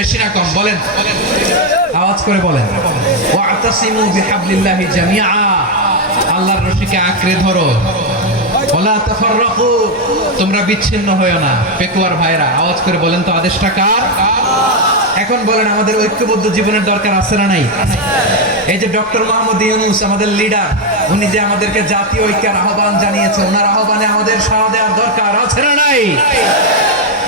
বেশি বলেন। আওয়াজ করে বলেন। ওয়াতাসিমু বিহাবলিল্লাহি জামিআ। আল্লাহর রশিকে আঁকড়ে ধরো। ওলা তাফাররাকু। তোমরা বিচ্ছিন্ন হয়ো না, পেকুয়ার ভাইরা আওয়াজ করে বলেন তো, আদেশটা কার? এখন বলেন, আমাদের ঐক্যবদ্ধ জীবনের দরকার আছে না নাই? এই যে ডক্টর মোহাম্মদ ইউনুস, আমাদের লিডার, উনি যে আমাদেরকে জাতীয় ঐক্যের আহ্বান জানিয়েছে, ওনার আহ্বানে আমাদের সাড়া দেওয়ার দরকার আছে না নাই?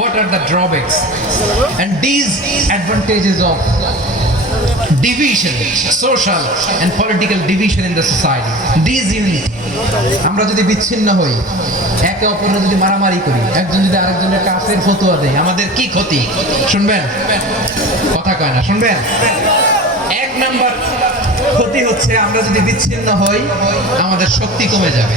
what are the drawbacks? And these advantages of division, social and political division in the society. These unity আমরা যদি বিচ্ছিন্ন হই, একে অপরের যদি মারামারি করি, একজন যদি আরেকজনের কাফের ফতোয়া দেয়, আমাদের কি ক্ষতি? শুনবেন? কথা কয় না, শুনবেন? এক নাম্বার ক্ষতি হচ্ছে আমরা যদি বিচ্ছিন্ন হই, আমাদের শক্তি কমে যাবে।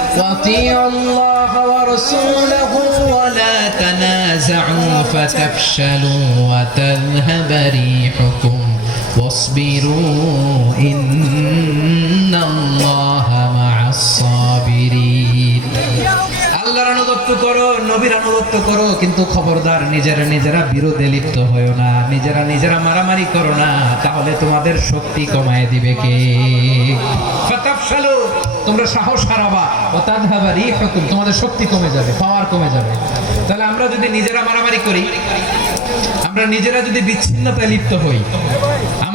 وأطيعوا الله ورسوله ولا تنازعوا فتفشلوا وتذهب ريحكم واصبروا إن الله আল্লাহর আনুগত্য করো, নবীর আনুগত্য করো, কিন্তু খবরদার নিজেরা নিজেরা বিরোধে লিপ্ত হয়েও না, নিজেরা নিজেরা মারামারি করো না, তাহলে তোমাদের শক্তি কমায় দিবে কে? তোমরা সাহস হারাবা ও তাদহাবা রিহুকুম, তোমাদের শক্তি কমে যাবে, পাওয়ার কমে যাবে। তাহলে আমরা যদি নিজেরা মারামারি করি, আমরা নিজেরা যদি বিচ্ছিন্নতায় লিপ্ত হই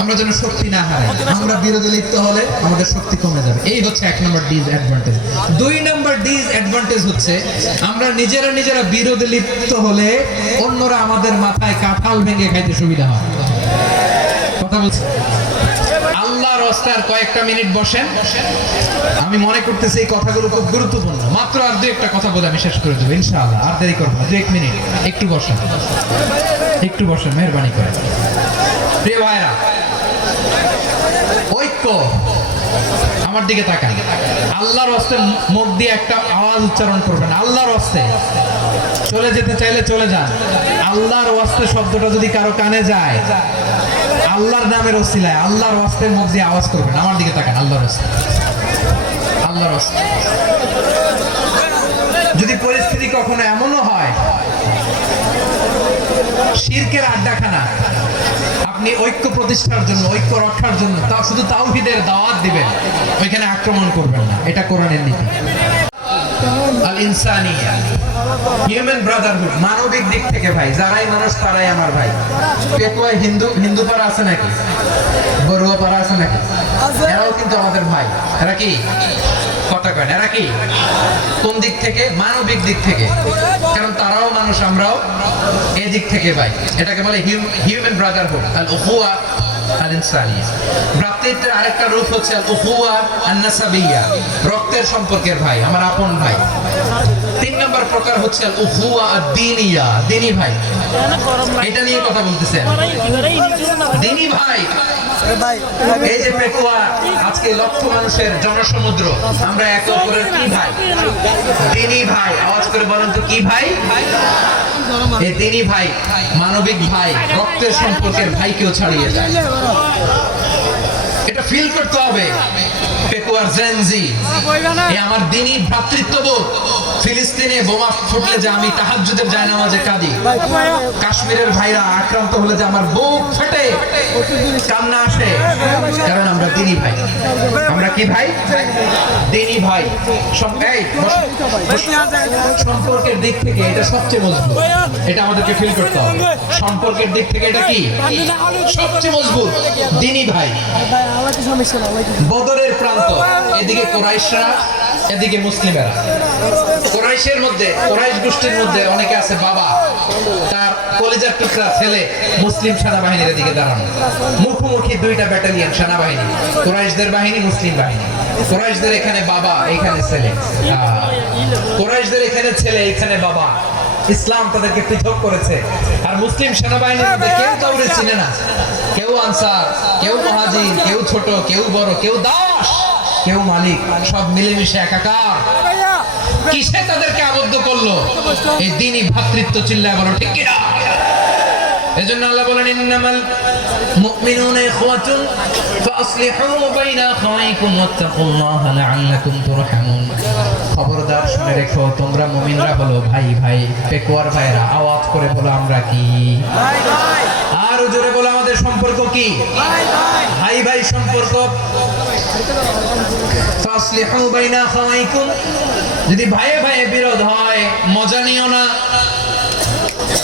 আমরা যেন শক্তি না হারাই। আমরা বিরোধী লিপ্ত হলে আমাদের শক্তি কমে যাবে। এই হচ্ছে এক নম্বর ডিসঅ্যাডভান্টেজ দুই নম্বর ডিসঅ্যাডভান্টেজ হচ্ছে আমরা নিজেরা নিজেরা বিরোধী লিপ্ত হলে অন্যরা আমাদের মাথায় কাঁঠাল ভেঙে খাইতে সুবিধা হয়। কথা বলছি? আল্লাহর কয়েকটা মিনিট বসেন। আমি মনে করতেছি এই কথাগুলো খুব গুরুত্বপূর্ণ। মাত্র আর দু একটা কথা বলে আমি শেষ করে দেবো ইনশাআল্লাহ। আর দেরি করব দু এক মিনিট। একটু বসেন। একটু বসে, মেহরবানি করে। প্রিয় ভাইরা ঐক্য। আমার দিকে তাকান। আল্লাহর হস্তে মুখ দিয়ে একটা আওয়াজ উচ্চারণ করবেন। আল্লাহর হস্তে। চলে যেতে চাইলে চলে যান। আল্লাহর ওয়াস্তে শব্দটা যদি কারও কানে যায়, আল্লাহর নামের ওসিলায় আল্লাহর ওয়াস্তে মুখ দিয়ে আওয়াজ করবেন। আমার দিকে তাকান, আল্লাহর ওয়াস্তে আল্লাহর ওয়াস্তে যদি পরিস্থিতি কখনো এমনও হয় শিরকের আড্ডাখানা। আপনি ঐক্য প্রতিষ্ঠার জন্য, ঐক্য রক্ষার জন্য তা শুধু তাওহিদের দাওয়াত দিবেন, ওইখানে আক্রমণ করবেন না। এটা কোরআনের নীতি। আল ইনসানিয়া হিউম্যান ব্রাদারহুড, মানবিক দিক থেকে ভাই, যারাই মানুষ তারাই আমার ভাই। পেকুয়ায় হিন্দু হিন্দু পাড়া আছে নাকি? বড়ুয়া পাড়া আছে নাকি? এরাও কিন্তু আমাদের ভাই। এরা কি? কথা এরা কি? কোন দিক থেকে? মানবিক দিক থেকে। কারণ তারাও মানুষ, আমরাও এদিক দিক থেকে পাই এটাকে বলে হিউম্যান ব্রাদারহুড আল উখুয়া ভ্রাতৃত্বের আরেকটা রূপ হচ্ছে আল উখুয়া আন নাসাবিয়া রক্তের সম্পর্কের ভাই, আমার আপন ভাই। তিন নম্বর প্রকার হচ্ছে আর দিনিয়া দিনী ভাই। এটা নিয়ে কথা বলতেছেন। দিনী ভাই, এই যে পেকুয়া, আজকে লক্ষ মানুষের জনসমুদ্র, আমরা একে অপরের কি ভাই? দিনী ভাই, আওয়াজ করে বলেন তো কি ভাই ভাই? দিনই ভাই মানবিক ভাই রক্তের সম্পর্কের ভাইকেও ছাড়িয়ে যায়। এটা ফিল করতে হবে। পেকুয়ার জেনজি এ আমার দিনই ভ্রাতৃত্ববোধ। ফিলিস্তিনে বোমা ফুটলে যে আমি তাহাজ্জুদের জায়নামাজে কাঁদি। কাশ্মীরের ভাইরা আক্রান্ত হলে যে আমার বুক ফেটে। কান্না আসে। কারণ আমরা দিনী ভাই। আমরা কি ভাই? দিনী ভাই। সম্পর্কের দিক থেকে এটা সবচেয়ে মজবুত। এটা আমাদেরকে ফিল করতে হবে। সম্পর্কের দিক থেকে এটা কি? সবচেয়ে মজবুত। দিনী ভাই। বদরের প্রান্ত এদিকে কোরাইশরা, এদিকে মুসলিমেরা। কোরাইশের মধ্যে, কোরাইশ গোষ্ঠীর মধ্যে অনেকে আছে বাবা। তার কলেজার টুকরা ছেলে মুসলিম সেনাবাহিনীর এদিকে দাঁড়ানো। মুখোমুখি দুইটা ব্যাটালিয়ন সেনাবাহিনী। কোরাইশদের বাহিনী, মুসলিম বাহিনী। কোরাইশদের এখানে বাবা, এখানে ছেলে। কোরাইশদের এখানে ছেলে, এখানে বাবা। ইসলাম তাদেরকে পৃথক করেছে। আর মুসলিম সেনাবাহিনীর মধ্যে কেউ কাউরে চিনে না। কেউ আনসার কেউ মহাজি কেউ ছোট কেউ বড় কেউ দাস কেউ মালিক সব মিলেমিশে একাকার। কিসে তাদেরকে আবদ্ধ করল? এই দিনই ভ্রাতৃত্ব চিল্লায় বলো ঠিক কিনা? এজন্য আল্লাহ বলেন ইন্নামাল মুমিনুনা ইখওয়াতুন ফাসলিহু বাইনা ওয়াত্তাকুল্লাহা লাআল্লাকুম তুরহামুন. খবরদার শুনে রেখো তোমরা মুমিনরা হলো ভাই ভাই পেকুয়ার ভাইরা আওয়াজ করে বলো আমরা কি? আর জোরে বলো আমাদের সম্পর্ক কি? ভাই ভাই। সম্পর্ক। ফাসলিহু বাইনা যদি ভাইয়ে ভাইয়ে বিরোধ হয় মজা নিও না।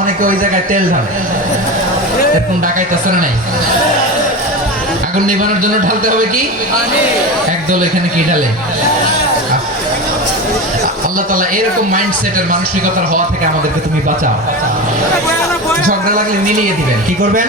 অনেকে ওই জায়গায় তেল ঢালে। এরকম ডাকাইতেছে না নাই? আগুন নিবানোর জন্য ঢালতে হবে কি? একদল এখানে কি ঢালে? আল্লাহ তালা এরকম মাইন্ডসেটের মানসিকতার হওয়া থেকে আমাদেরকে তুমি বাঁচাও। ঝগড়া লাগলে মিলিয়ে দিবেন। কি করবেন?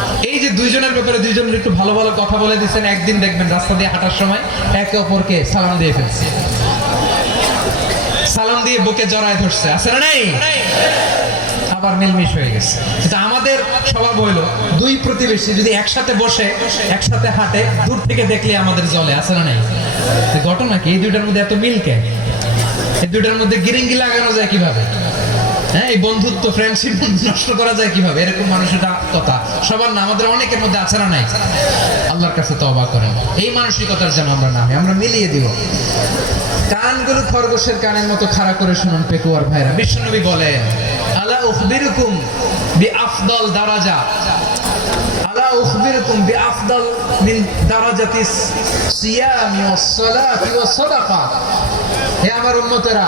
এই যে দুইজনের ব্যাপারে দুইজনের একটু ভালো ভালো কথা বলে দিচ্ছেন একদিন দেখবেন রাস্তা দিয়ে হাঁটার সময় একে অপরকে সালাম দিয়ে ফেলছে। সালাম দিয়ে বুকে জড়ায় ধরছে, আছে না নাই? আবার মিলমিশ হয়ে গেছে। কিন্তু আমাদের স্বভাব হইল, দুই প্রতিবেশী যদি একসাথে বসে, একসাথে হাঁটে, দূর থেকে দেখলে আমাদের জলে, আছে না নাই? ঘটনা কি? এই দুইটার মধ্যে এত মিল কে? এই দুইটার মধ্যে গিরিঙ্গি লাগানো যায় কীভাবে? হ্যাঁ এই বন্ধুত্ব ফ্রেন্ডশিপ নষ্ট করা যায় কীভাবে? এরকম মানুষের সবার না আমাদের অনেকের মধ্যে না নাই? আল্লাহর কাছে করেন। এই মানসিকতার যেন আমরা আমরা মিলিয়ে দিব। কানগুলো খরগোশের কানের মতো খাড়া করে শুনুন, পেকুয়ার ভাইরা। বিশ্বনবী বলেন, আলা উখবিরুকুম বি আফদল দারাজা। আলা উখবিরুকুম বি আফদল মিন দারাজাতি সিয়ামি ওয়াস সালাতি ওয়াস সাদাকা হে আমার উম্মতেরা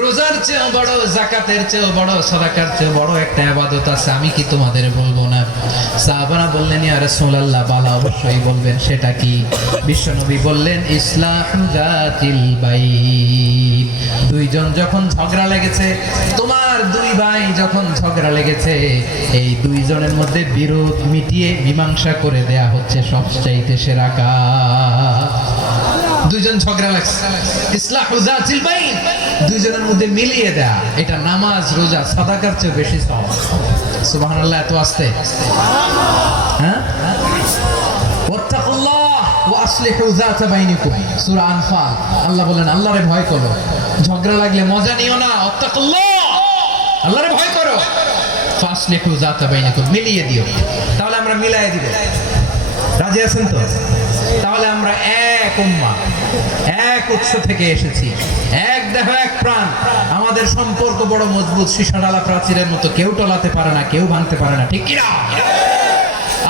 রোজার চেয়েও বড়, জাকাতের চেয়েও বড়, সাদাকার চেয়েও বড় একটা আবাদত আছে, আমি কি তোমাদের বলব না? সাহাবারা বললেন, ইয়া রাসূলুল্লাহ বালা অবশ্যই বলবেন, সেটা কি? বিশ্বনবী বললেন, ইসলাহু জাতিল বাইন দুইজন যখন ঝগড়া লেগেছে, তোমার দুই ভাই যখন ঝগড়া লেগেছে, এই দুইজনের মধ্যে বিরোধ মিটিয়ে মীমাংসা করে দেয়া হচ্ছে সবচাইতে সেরা কাজ। দুইজন ঝগড়া লাগছে। ইসলাহ জাতিল বাইন। মধ্যে মিলিয়ে দেয়া। এটা নামাজ, রোজা, সাদাকার চেয়ে বেশি সওয়াব এত আসতে। হ্যাঁ? আল্লাহ বলেন, আল্লাহরে ভয় করো। ঝগড়া লাগলে মজা নিও না। আল্লাহরে ভয় করো। দিও। তাহলে আমরা মিলায়ে দিব। তাহলে আমরা এক উম্মা এক উৎস থেকে এসেছি, এক দেহ, এক প্রাণ। আমাদের সম্পর্ক বড় মজবুত, সীসাডালা প্রাচীরের মতো। কেউ টলাতে পারে না, কেউ ভাঙতে পারে না, ঠিক কিনা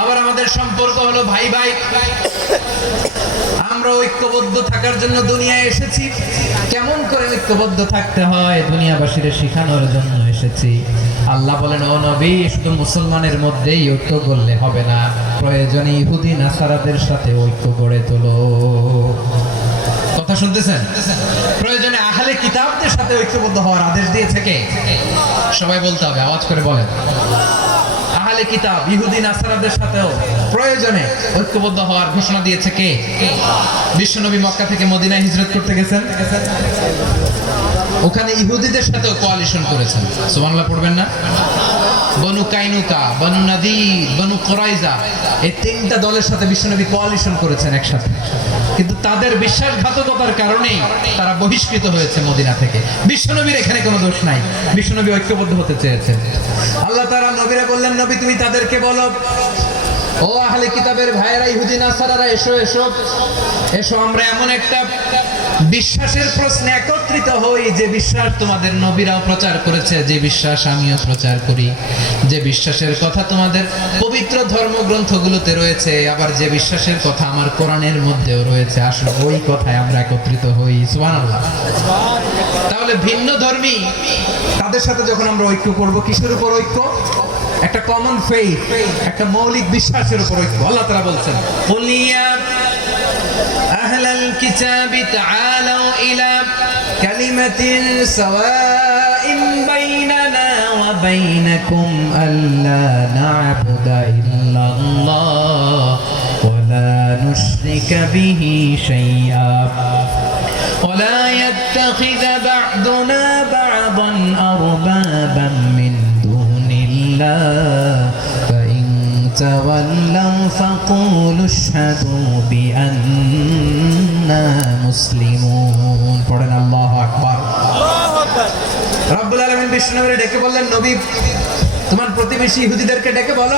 আবার আমাদের সম্পর্ক হলো ভাই ভাই। আমরা ঐক্যবদ্ধ থাকার জন্য দুনিয়ায় এসেছি। কেমন করে ঐক্যবদ্ধ থাকতে হয় দুনিয়াবাসীর শেখানোর জন্য? এসেছি। আল্লাহ বলেন, ও নবী, শুধু মুসলমানের মধ্যেই ঐক্য করলে হবে না। প্রয়োজনে ইহুদি, নাসারাদের সাথে ঐক্য গড়ে তোলো। কথা শুনতেছেন? প্রয়োজনে আহলে কিতাবদের সাথে ঐক্যবদ্ধ হওয়ার আদেশ দিয়েছে কে? সবাই বলতে হবে, আওয়াজ করে বলেন। আহলে কিতাব, ইহুদি, নাসারাদের সাথেও প্রয়োজনে ঐক্যবদ্ধ হওয়ার ঘোষণা দিয়েছে কে? বিশ্বনবী মক্কা থেকে মদিনায় হিজরত করতে গেছেন? ওখানে ইহুদিদের সাথেও কোয়ালিশন করেছেন। সুবহানাল্লাহ, পড়বেন না? বনু কাইনুকা, বনু নাদির, বনু কোরাইজা, এই তিনটা দলের সাথে বিশ্বনবী কোয়ালিশন করেছেন একসাথে। কিন্তু তাদের বিশ্বাসঘাতকতার কারণেই তারা বহিষ্কৃত হয়েছে মদিনা থেকে। বিশ্বনবীর এখানে কোনো দোষ নাই। বিশ্বনবী ঐক্যবদ্ধ হতে চেয়েছেন। আল্লাহ তারা নবীরা বললেন, নবী, তুমি তাদেরকে বলো ও আহলে কিতাবের ভাইয়েরা, ইহুদি নাসারারা, এসো এসো। এসো, আমরা এমন একটা বিশ্বাসের প্রশ্নে একত্রিত হই যে বিশ্বাস তোমাদের নবীরাও প্রচার করেছে, যে বিশ্বাস আমিও প্রচার করি। যে বিশ্বাসের কথা তোমাদের পবিত্র ধর্মগ্রন্থগুলোতে রয়েছে, আবার যে বিশ্বাসের কথা আমার কোরআনের মধ্যেও রয়েছে। আসলে ওই কথায় আমরা একত্রিত হই। সুবহানাল্লাহ। তাহলে ভিন্ন ধর্মী, তাদের সাথে যখন আমরা ঐক্য করব, কিসের উপর ঐক্য? একটা কমন ফেইথ একটা মৌলিক বিশ্বাসের উপর ঐক্য আল্লাহ তাআলা বলছেন কুলিয়া আহলাল কিতাবি তাআলাউ ইলা কালিমাতিন সাওয়াইন বাইনানা ওয়া বাইনাকুম আল্লা না'বুদা ইল্লাল্লাহ ওয়া লা নুশরিকা বিহি শাইআ ولا يتخذ بعضنا الله فإن تولوا فقولوا اشهدوا بأننا مسلمون পড়েন আল্লাহু আকবার রব্বুল আলামিন বিষ্ণুরে ডেকে বললেন নবী তোমার প্রতিবেশী ইহুদিদেরকে ডেকে বলো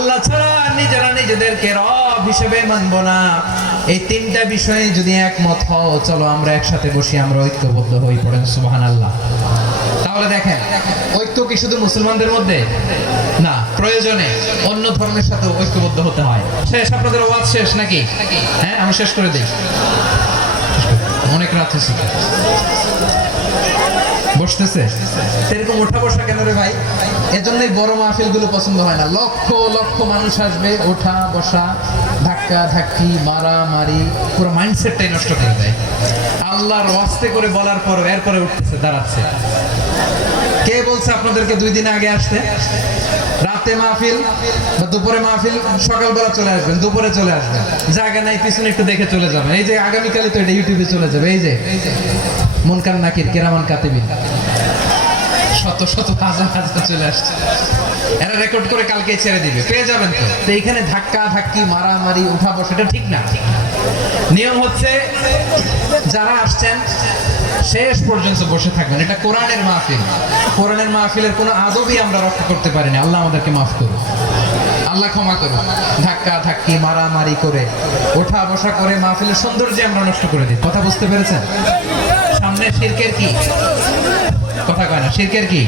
আল্লাহ ছাড়া নিজেরা নিজেদেরকে রব হিসেবে মানব না। এই তিনটা বিষয়ে যদি একমত হও, চলো আমরা একসাথে বসি, আমরা ঐক্যবদ্ধ হই পড়েন সুবহান আল্লাহ তাহলে দেখেন, ঐক্য কি শুধু মুসলমানদের মধ্যে? না, প্রয়োজনে অন্য ধর্মের সাথে ঐক্যবদ্ধ হতে হয়। শেষ, আপনাদের ওয়াজ শেষ নাকি? হ্যাঁ আমি শেষ করে দিই। অনেক রাত হয়েছে। বসতেছে। এরকম ওঠা বসা কেন রে ভাই? এজন্যই বড় মাহফিলগুলো পছন্দ হয় না। লক্ষ লক্ষ মানুষ আসবে ওঠা বসা, ধাক্কা, ধাক্কি মারা মারি পুরো মাইন্ডসেটটাই নষ্ট করে দেয়। আল্লাহর ওয়াস্তে করে বলার পর এরপরে উঠতেছে, দাঁড়াচ্ছে। কে বলছে আপনাদেরকে দুই দিন আগে আসতে? রাতে মাহফিল বা দুপুরে মাহফিল, সকালবেলা চলে আসবেন, দুপুরে চলে আসবেন। জায়গা নাই, পিছনে একটু দেখে চলে যাবেন। এই যে আগামীকালে তো এটা ইউটিউবে চলে যাবে, এই যে। মনকার নাকির, কেরামান কাতিবিন শত শত, হাজার হাজার চলে আসছে। এরা রেকর্ড করে কালকে ছেড়ে দিবে। পেয়ে যাবেন তো। তো ধাক্কা, ধাক্কি, মারামারি, উঠা বসা, এটা ঠিক না। নিয়ম হচ্ছে, যারা আসছেন শেষ পর্যন্ত বসে থাকবেন। এটা কোরআনের মাহফিল। কোরআনের মাহফিলের কোনো আদবই আমরা রক্ষা করতে পারিনি আল্লাহ আমাদেরকে মাফ করুন। আল্লাহ ক্ষমা করুন। ধাক্কা, ধাক্কি, মারামারি করে, ওঠা বসা করে মাহফিলের সৌন্দর্য আমরা নষ্ট করে দিই। কথা বুঝতে পেরেছেন? সামনে শিরকের কি? কথা কয় না, শিরকের কি?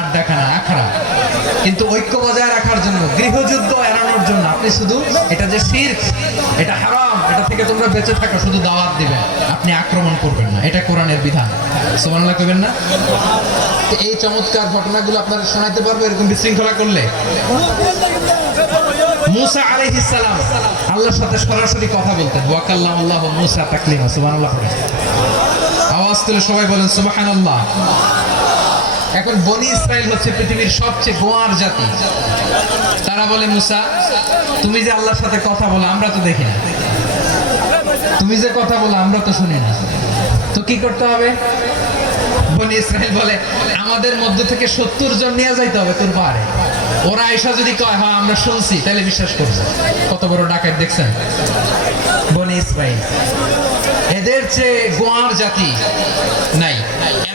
আড্ডাখানা, আখড়া। কিন্তু ঐক্য বজায় রাখার জন্য, গৃহযুদ্ধ এড়ানোর জন্য আপনি শুধু এটা যে শির্ক, এটা হারাম এটা থেকে তোমরা বেঁচে থাকো, শুধু দাওয়াত দিবেন আপনি আক্রমণ করবেন না। এটা কোরআনের বিধান। সুবহানাল্লাহ কইবেন না? তো এই চমৎকার ঘটনাগুলো আপনারা শোনাইতে পারব, এরকম বিশৃঙ্খলা করলে? মুসা আলাইহিস সালাম আল্লাহর সাথে সরাসরি কথা বলতেন। ওয়াকাল্লাম আল্লাহ মুসা তাকলিমা, সুবহানাল্লাহ আওয়াজ তুলে সবাই বলেন, সুবহানাল্লাহ। এখন বনি ইসরায়েল হচ্ছে পৃথিবীর সবচেয়ে গোয়ার জাতি। তারা বলে, মুসা, তুমি যে আল্লাহর সাথে কথা বলো, আমরা তো দেখি না। তুমি যে কথা বলো, আমরা তো শুনি না। তো কি করতে হবে? বনি ইসরায়েল বলে, আমাদের মধ্য থেকে সত্তর জন নিয়ে যাইতে হবে তোর পারে ওরা এসা যদি কয় হ্যাঁ আমরা শুনছি, তাহলে বিশ্বাস করছি কত বড় ডাকাত দেখছেন? বনি ইসরায়েল এদের চেয়ে গোয়ার জাতি নাই।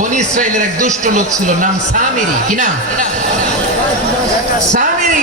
বনি ইসরায়েলের এক দুষ্ট লোক ছিল নাম সামিরি। কি নাম? সামিরি।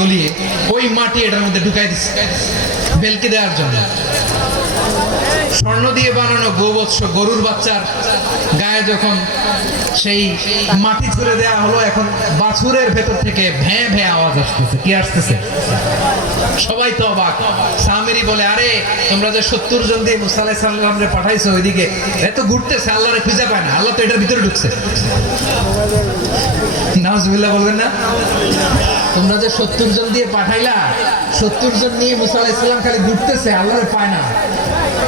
গলিয়ে ওই মাটি এটার মধ্যে ঢুকাই দিচ্ছে বেলকে দেওয়ার জন্য। স্বর্ণ দিয়ে বানানো গোবৎস গরুর বাচ্চার গায়ে যখন সেই মাটি ছুড়ে দেওয়া হলো, এখন বাছুরের ভেতর থেকে ভ্যাঁ ভ্যাঁ আওয়াজ আসতেছে। কি আসতেছে? সবাই তো অবাক। সামিরি বলে, আরে, তোমরা যে সত্তর জন দিয়ে মুসা আলাইহিস সালাম পাঠাইছো ওইদিকে এত ঘুরতেছে, আল্লাহরে খুঁজে পায় না, আল্লাহ তো এটার ভিতরে ঢুকছে। নাউজুবিল্লাহ বলবেন না? তোমরা যে সত্তর জন দিয়ে পাঠাইলা, সত্তর জন নিয়ে মুসা সালাম খালি ঘুরতেছে, আল্লাহরে পায় না।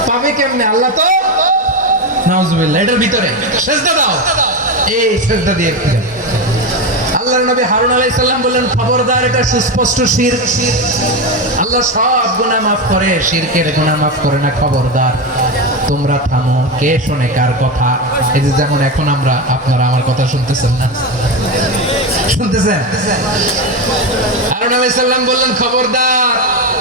পাবে কেমনে? আল্লাহ তো নাউজুবিল্লাহ, এটার ভিতরে। সেজদা দাও। এই সেজদা দিয়ে আল্লাহর নবী হারুন আলাই সাল্লাম বললেন, খবরদার, এটা সুস্পষ্ট শির। আল্লাহ সব গুণা মাফ করে, শিরকের গুণা মাফ করে না, খবরদার। তোমরা থামো, কে শোনে কার কথা? এই যে যেমন এখন আমরা, আপনারা আমার কথা শুনতেছেন না? শুনতেছেন? হারুন আলাই সাল্লাম বললেন, খবরদার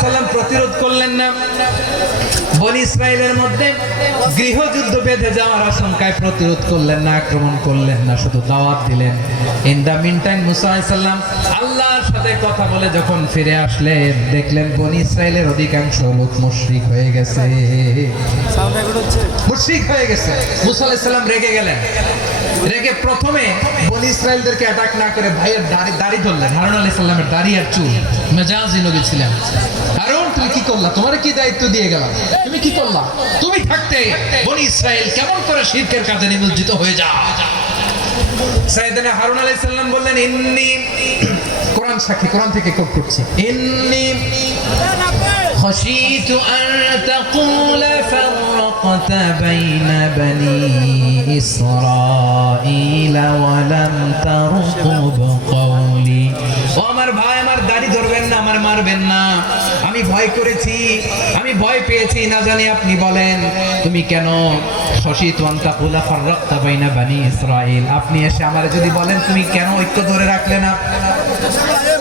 হারুন প্রতিরোধ করলেন না। বনি ইসরায়েলের মধ্যে গৃহযুদ্ধ বেঁধে যাওয়ার আশঙ্কায় প্রতিরোধ করলেন না আক্রমণ করলেন না শুধু দাওয়াত দিলেন। ইন দা মিন টাইম মুসা আল্লাহর সাথে কথা বলে যখন ফিরে আসলেন দেখলেন বনি ইসরায়েলের অধিকাংশ লোক মুশরিক হয়ে গেছে। মুশরিক হয়ে গেছে। মুসা আলাইহিস সালাম রেগে গেলেন। রেগে প্রথমে বনি ইসরায়েলদেরকে অ্যাটাক না করে ভাইয়ের দাড়ি দাড়ি ধরলেন হারুন আলাইহিস সালামের দাড়ি আর চুল মেজাজি নবী ছিলেন কারণ তুমি কি করলা তোমার কি দায়িত্ব দিয়ে গেলাম তুমি কি করলা তুমি থাকতে বনি ইসরায়েল কেমন করে শিরকের কাজে নিমজ্জিত হয়ে যা সাইয়েদনা হারুন আলাইহিস সালাম বললেন ইন্নি কোরআন সাক্ষী কোরআন থেকে কোট করছি ইন্নি خشيت أن تقول فرقت بين بني إسرائيل ولم ترقب قولي ও আমার ভাই আমার দাড়ি ধরবেন না আমার মারবেন না আমি ভয় করেছি আমি ভয় পেয়েছি না জানি আপনি বলেন তুমি কেন খসিত ওয়ান্তাকুলা ফাররাক্তা বাইনা বানি ইসরাইল আপনি এসে আমার যদি বলেন তুমি কেন ঐক্য ধরে রাখলে না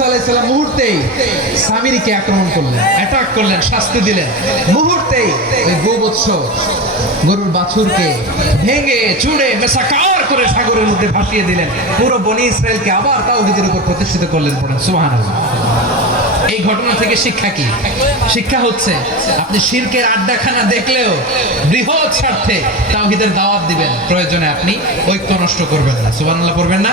মুসা মুহূর্তেই আক্রমণ করলেন অ্যাটাক করলেন, শাস্তি দিলেন। মুহূর্তেই ওই গোবৎস গরুর বাছুরকে ভেঙে চুড়ে করে সাগরের মধ্যে ভাসিয়ে দিলেন। পুরো বনি ইসরায়েলকে আবার তাওহীদের উপর প্রতিষ্ঠিত করলেন পড়েন সুবহানাল্লাহ। এই ঘটনা থেকে শিক্ষা কি? শিক্ষা হচ্ছে, আপনি শিরকের আড্ডাখানা দেখলেও বৃহৎ স্বার্থে তাওহীদের দাওয়াত দিবেন। প্রয়োজনে আপনি ঐক্য নষ্ট করবেন না। সুবহানাল্লাহ করবেন না?